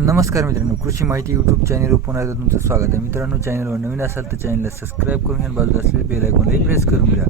नमस्कार मित्रांनो कृषी माहिती यूट्यूब चॅनलवर पुन्हा एकदा तुमचं स्वागत आहे. मित्रांनो चॅनलवर नवीन असाल तर चॅनलला सबस्क्राईब करून घ्या बाजूला असलेले बेल आयकॉनलाही प्रेस करून घ्या.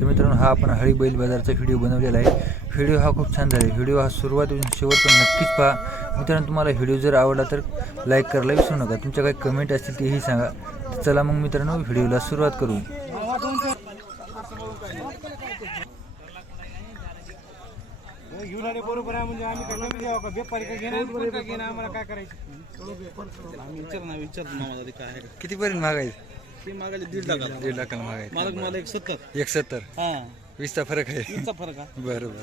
तर मित्रांनो हा आपण हळी बैल बाजारचा व्हिडिओ बनवलेला आहे. व्हिडिओ हा खूप छान झाला आहे. व्हिडिओ हा सुरुवातीपासून शेवटपर्यंत नक्कीच पहा. मित्रांनो तुम्हाला व्हिडिओ जर आवडला तर लाईक करायला विसरू नका. तुमच्या काही कमेंट असतील तेही सांगा. तर चला मग मित्रांनो व्हिडिओला सुरुवात करू. आले बरोबर आहे म्हणजे आम्ही काय कमी द्यावं का? व्यापारी काय घेणार? घेणार? आम्हाला काय करायचं? आम्ही विचार ना दादा काय आहे. का कितीपर्यंत मागायचं? ते मागायला दीड लाख दीड लाखाला मागायचं. मालक मला एक सत्तर. एक सत्तर? हा. वीसचा फरक आहे. वीसचा फरक आहे. बरं बरं.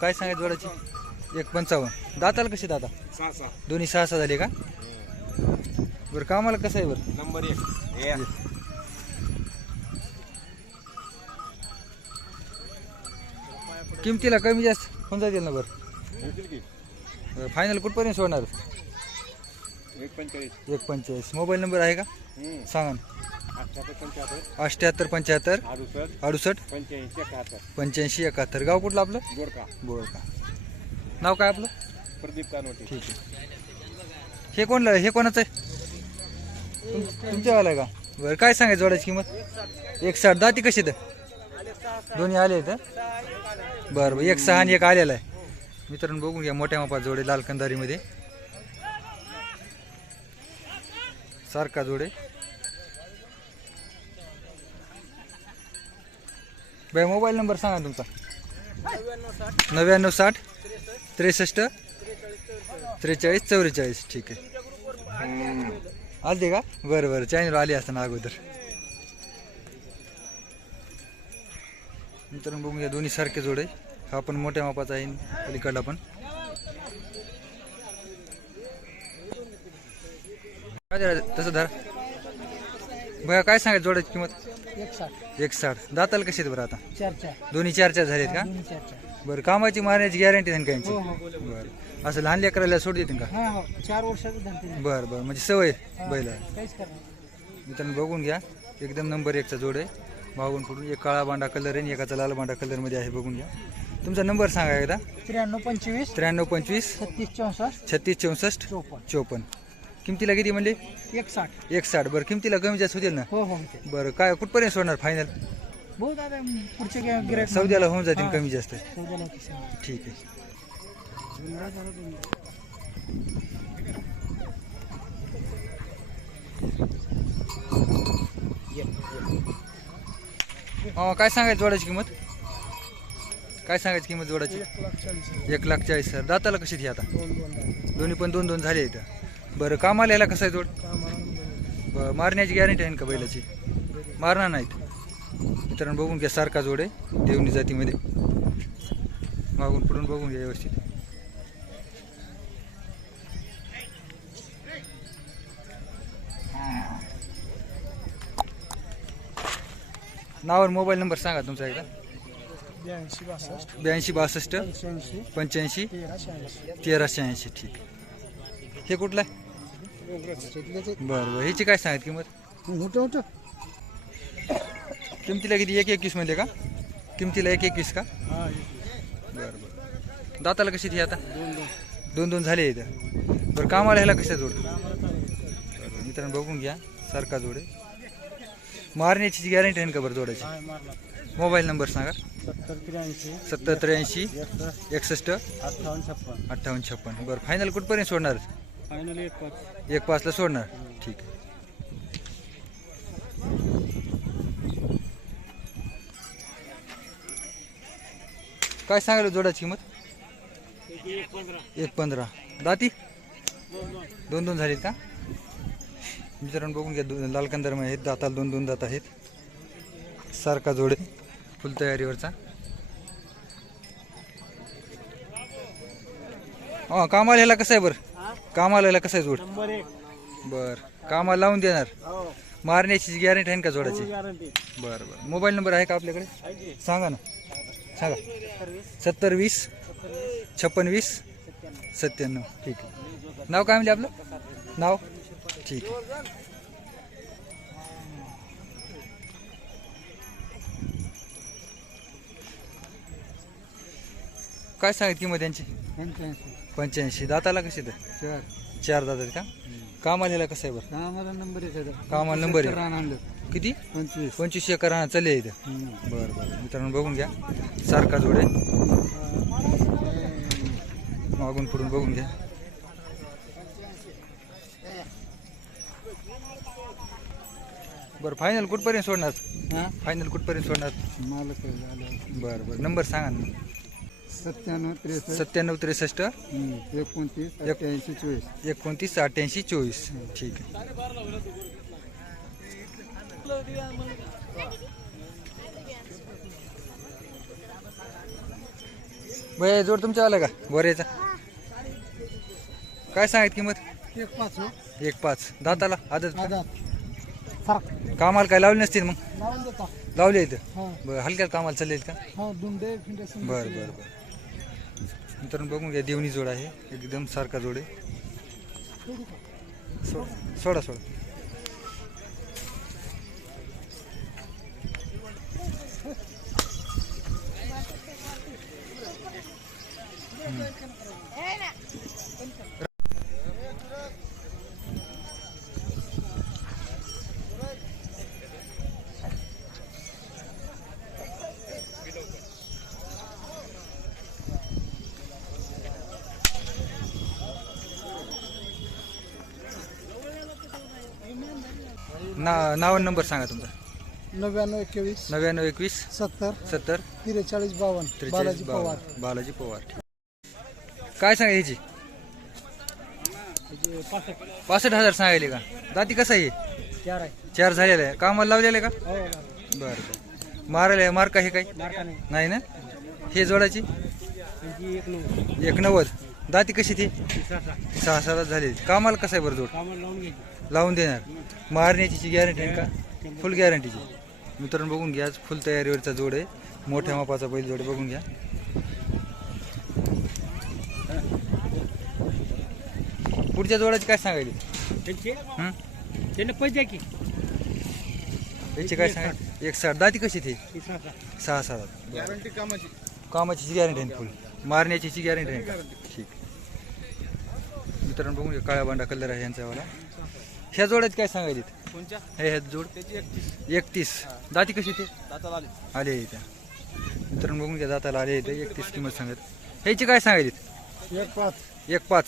काय सांगायचं जोडाची? एक पंचावन्न. दाताला कशी सहा सहा दोन्ही सहा सहा झाले का? बरं कामाला कसं आहे बरं? नंबर एक. किमतीला कमी जास्त होऊन जातील ना बरं? फायनल कुठपर्यंत सोडणार? एक पंचेचाळीस. एक पंचेचाळीस. मोबाईल नंबर आहे का? सांगा ना. अठ्ठ्याहत्तर पंच्याहत्तर. अडुसष्ट. पंच्याऐंशी एकाहत्तर. गाव कुठलं आपलं? गोरका बोर का नाव काय आपलं? प्रदीप कानवटे ठीक आहे. हे कोणलं? हे कोणाचं आहे? तुम- तुमच्यावाला आहे का? बरं काय सांगायचं जोडाची किंमत? एक साठ दाती कशी तर दोन्ही आले आहेत? बरं बरं. एक सहा आणि एक आलेला आहे. मित्रांनो बघून घ्या मोठ्या मापा जोडे लाल कंदारीमध्ये. सारखा जोडे. बाय मोबाईल नंबर सांगा तुमचा. नव्याण्णव साठ त्रेसष्ट त्रेचाळीस चौवेचाळीस. ठीक आहे. आलते का? बरं बरं. चॅनल आली असताना अगोदर. नंतर बघून घ्या दोन्ही सारखे जोडे. हा पण मोठ्या मापाचा आहे अलीकडला पण. तसं धरा. बघा काय सांगायचं जोडाची किंमत? एक साठ एक साठ दाताला कशी आहेत बरं आता? चार चार दोन्ही चार चार झालेत का? दोन्ही चार चार बरं कामाची मारण्याची गॅरंटी आहे ना काहींची हो हो बरं. असं लहान लेकराला सोड देतील का? हा हो. चार वर्षाचं बरं बरं. म्हणजे सवय बैला काहीच करणार मित्रांनो बघून घ्या. एकदम नंबर एकचा जोड आहे. मागून पुढून एक काळा बांडा कलर आहे आणि एकाचा लाल बांडा कलरमध्ये आहे. बघून घ्या. तुमचा नंबर सांगा एकदा. त्र्याण्णव पंचवीस. त्र्याण्णव पंचवीस. छत्तीस चौसष्ट. छत्तीस चौसष्ट. चोपन्न. चोपन्न. किमतीला किती म्हणले? एक साठ एक साठ बरं किमतीला कमी जास्त होतील ना? हो हो होते बरं काय कुठपर्यंत सोडणार फायनल पुढचे गिरायक सौद्याला होऊन जातील कमी जास्त. ठीक आहे. काय सांगायचं जोडाची किंमत? काय सांगायची किंमत जोडाची? एक लाख चाळीस सर दाताला कशी ती आता. दोन्ही पण दोन दोन झाले इथं. बरं कामाला यायला कसं आहे जोड? बरं, मारण्याची गॅरंटी आहे ना का बैलाची? मारणार नाहीत. मित्रांनो बघून घ्या सारखा जोड आहे देवणी जातीमध्ये. मागून पुढून बघून घ्या व्यवस्थित. नाव आणि मोबाईल नंबर सांगा तुमचा एकदा. ब्याऐंशी बासष्ट. ब्याऐंशी बासष्ट पंच्याऐंशी तेरा शहाऐंशी ठीक. हे कुठलं आहे? बरं बरं. ह्याची काय सांगत किंमत? मोठं मोठं. किमतीला किती? एक एकवीस म्हणले का? किमतीला एक एकवीस का? बरं बरं. दाताला कशी ती आता? दोन दोन. झाले इथं. बरं कामाला ह्याला कशा जोड? बरं, मित्रांनो बघून घ्या. सारखा जोड आहे. मारण्याची गॅरंटी आहे का बरं जोडायची? मोबाईल नंबर सांगा. सत्तर त्र्याऐंशी. सत्तर त्र्याऐंशी एकसष्ट. एकसष्ट अठ्ठावन्न छप्पन. अठ्ठावन्न छप्पन. बरं फायनल कुठपर्यंत सोडणार? फायनल एक पाच. एक पाचला सोडणार. ठीक. आहे काय सांगायला जोडाची किंमत? एक पंधरा. दाती? दोन दोन झालेत का? मित्रांनो बघून घ्या दोन लाल आहेत दाताला दोन दोन दात आहेत. सारखा जोडे फुल तयारीवरचा. हा कामाला ह्याला कसं आहे बरं? कामाला ह्याला कसं आहे जोड? नंबर एक. बर. कामाला लावून देणार? हो. मारण्याची गॅरंटी आहे का जोडाची? गॅरंटी बरं बरं. मोबाईल नंबर आहे का आपल्याकडे? आहे की. सांगा ना. सांगा. सत्तर वीस छप्पन वीस सत्त्याण्णव. ठीक आहे. नाव काय म्हणजे आपलं? नाव? ठीक आहे. काय सांगत किंमत त्यांची? पंच्याऐंशी. दाताला कशी तर चार. चार दात आहेत का? कामाला कसं आहे बरं? आम्हाला नंबर कामाला नंबर आहे आणलं. किती? पंचवीस. पंचवीस एकर राहणार चालले इथं बरं बरं. मित्रांनो बघून घ्या. सारखा जोड आहे. मागून पुढून बघून घ्या. बरं फायनल कुठपर्यंत सोडणार? हा? फायनल कुठपर्यंत सोडणार? मला काय झालं बरं बरं. नंबर सांगा ना. सत्त्याण्णव त्रेसष्ट. सत्त्याण्णव त्रेसष्ट. हम्म, एकोणतीस अठ्ठ्याऐंशी चोवीस. एकोणतीस अठ्ठ्याऐंशी चोवीस. ठीक आहे. भैया जोड तुमच्या आला का? बरेचा काय सांगत किंमत? एक पाच हो. एक पाच. दाताला आदत? आधार फरक. कामाला काय लावले नसतील मग? लावून देता. लावले इथं? हा. बरं हलक्या कामाला चालले का? हा दुंडे फिंडे बरं बरं बरं. मित्रांनो बघून घ्या देवणी जोड आहे. एकदम सारखा जोड आहे. सोड सोडा. सोडा नाव नंबर सांगा तुमचा. नव्याण्णव एकवीस. नव्याण्णव एकवीस. सत्तर. सत्तर. त्रेचाळीस बावन्न. त्रेचाळीस बालाजी पवार. बावन्न. बालाजी पवार. काय सांगा ह्याची? पासष्ट हजार सांगायले का? दाती कसं आहे? चार आहे. चार झालेले आहे. कामाला लावलेले का? हो बरं बरं. मारायला मार्क आहे काही? मार्का नाही. नाही ना? हे जोडाची त्यांची एक नऊ एक नव्वद. दाती कशी ती? सहा सहा. सहा सात झाले कामाला कसं आहे बरं जोड? कामाला लावून घ्यायची. लावून देणार. मारण्याची गॅरंटी आहे का? फुल गॅरंटीची मित्रांनो बघून घ्या. आज फुल तयारीवरचा जोड आहे. मोठ्या मापाचा बैल जोड बघून घ्या. पुढच्या जोडाची काय हं? की. याची काय सांगायची एक साठ. दाती कशी ती? सहा सहा सहा सात. गॅरंटी कामाची. गॅरंटी आहे फुल मारण्याची गॅरंटी आहे का? ठीक. मित्रांनो बघून घ्या. काळ्या बांडा कलर आहे यांच्यावाला ह्या जोड्यात काय सांगायची कोणच्या? हे ह्या जोड. त्याची एकतीस. एकतीस. दाती कशी ते? दाताला आले. आले इथं. मित्रांनो बघून घ्या दाताला आले इथं. एकतीस किंमत सांगत. ह्याची काय सांगायची एक पाच. एक पाच.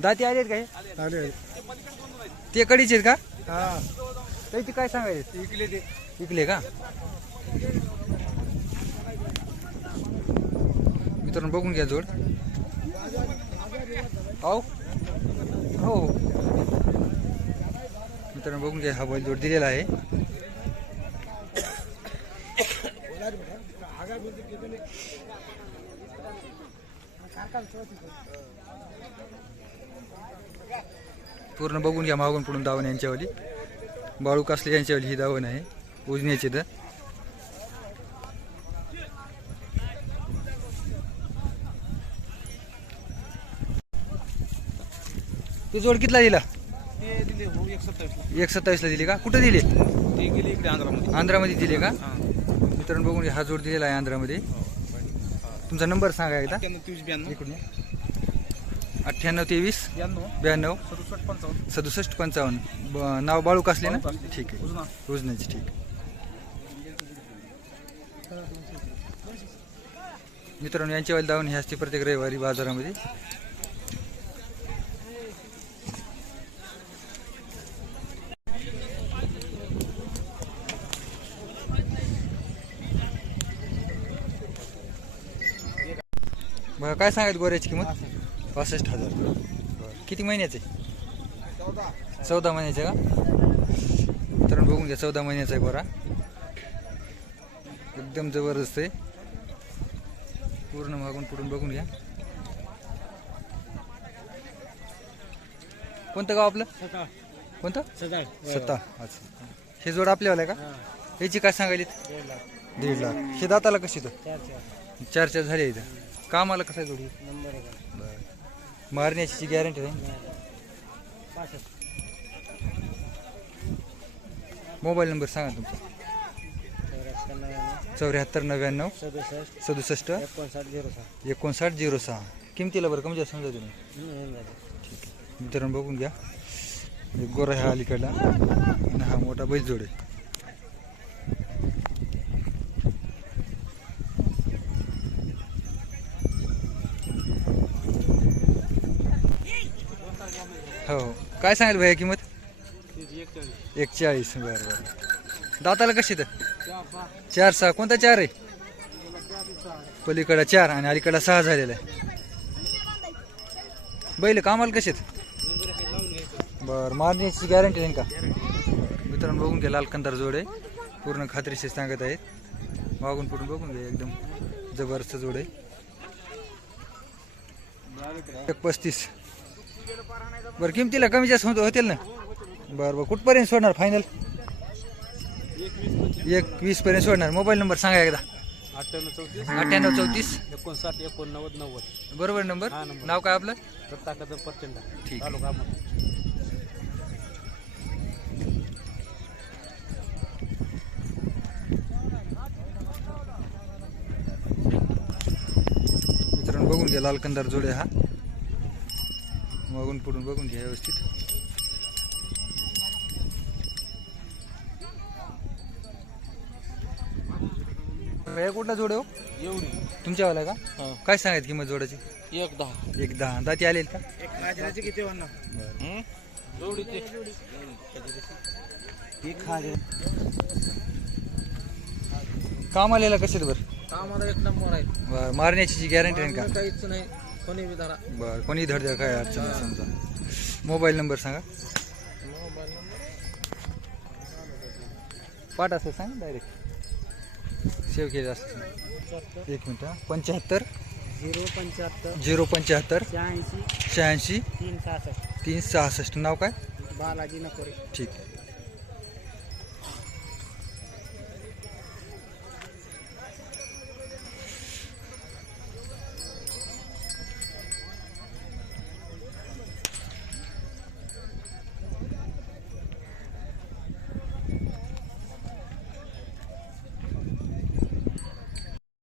दाती आले आहेत का हे? आले ते कडीचे आहेत का? हा. त्याची काय सांगायची इकले ते. विकले का? मित्रांनो बघून घ्या जोड. हो हो. मित्रांनो बघून घ्या हा बैल जोड दिलेला आहे. पूर्ण बघून घ्या मागून पुढून दावण यांच्यावाली. बाळू कासले यांच्यावाली ही दावण आहे उजण्याची तर. तू जोड कितला दिला? दिले हो एक सत्तावीसला एक सत्तावीसला दिली का? कुठं दिली? ते गेले इकडे आंध्रामध्ये. आंध्रामध्ये दिली का? हा. मित्रांनो बघून हा जोड दिलेला आहे आंध्रामध्ये. तुमचा नंबर सांगा एकदा. तेवीस ब्याण्णव. इकडून. या. अठ्ठ्याण्णव तेवीस. ब्याण्णव. सदुसष्ट पंचावन्न. नाव बाळू कासले ना. ठीक आहे. उजण्याची ठीक मित्रांनो यांच्यावाली दावण ही असते प्रत्येक रविवारी बाजारामध्ये. बरं काय सांगायचं गोऱ्याची किंमत? पासष्ट हजार. बरं किती महिन्याचे? चौदा महिन्याचे का? तर बघून घ्या चौदा महिन्याचा आहे गोरा. एकदम जबरदस्त आहे. पूर्ण मागून पुढून बघून घ्या. कोणतं गाव आपलं? कोणतं? सत्ता अच्छा. हे जोड आपल्यावाला आहे का? याची काय सांगायली दीड लाख. हे दाताला कशी तर चार चार. चार चार झाले इथं. कामाला कसं जोडी? नंबर आहे बरं. मारण्याची गॅरंटी आहे? पासष्ट मोबाईल नंबर सांगा तुमचा. चौऱ्याहत्तर नव्याण्णव चौऱ्याहत्तर नव्याण्णव सदुसष्ट सदुसष्ट एकोणसाठ झिरो सहा. एकोणसाठ झिरो सहा. किमतीला बरं कमी जास्त समजा तुम्ही. होऊन जाते मित्रांनो बघून घ्या. एक गोरा ह्या अलीकडला. आणि हा मोठा बैल जोड आहे हो हो काय सांगेल भैया किंमत? एक चाळीस बरं बरं. दाताला कशी तर चार सहा. कोणता चार आहे? पलीकडा चार आणि अलीकडा सहा झालेला आहे. बैल कामाला कसे बरं मारण्याची गॅरंटी नाही का? मित्रांनो बघून घ्या लाल कंदार जोड. आहे पूर्ण खात्रीशीर सांगत आहेत. मागून पुढून बघून घ्या एकदम जबरदस्त जोड. आहे एक पस्तीस. बरं किमतीला कमी जास्त होत होतील ना? बरं बरं कुठपर्यंत सोडणार फायनल एक वीस पर्यंत सोडणार. मोबाईल नंबर सांगा एकदा. अठ्ठ्याण्णव चौतीस. अठ्ठ्याण्णव चौतीस. एकोणसाठ एकोणनव्वद नव्वद. बरोबर नंबर? हा, नंबर. नाव काय आपलं? दत्ता कदम प्रचंड. ठीक. तालुका अहमदपूर. मित्रांनो बघून घ्या लाल कंदार जोडे हा. मागून पुढून बघून घ्या व्यवस्थित. भैया कुठला जोड आहे हो? एवढी. तुमच्यावाला का? हा. काय सांगायचं किंमत जोडाची? एक दहा. एक दहा. दाती आलेल का? एक हाजराची किती म्हणणार जोडीचे एक हजार काम आलेला कसे बरं? आम्हाला एक नंबर आहे. बरं मारण्याची गॅरंटी आहे का? काहीच नाही. कोणी बी धरा. बरं कोणी धडधड काय अडचण नाही समजा मोबाईल नंबर सांगा. मोबाईल पाठ असं सांग डायरेक्ट सेव्ह केलं असं एक मिनिट हा. पंच्याहत्तर. झिरो पंच्याहत्तर. झिरो पंच्याहत्तर. शहाऐंशी. शहाऐंशी. तीन सहासष्ट. तीन सहासष्ट. नाव काय? बालाजी नकोरे. ठीक आहे.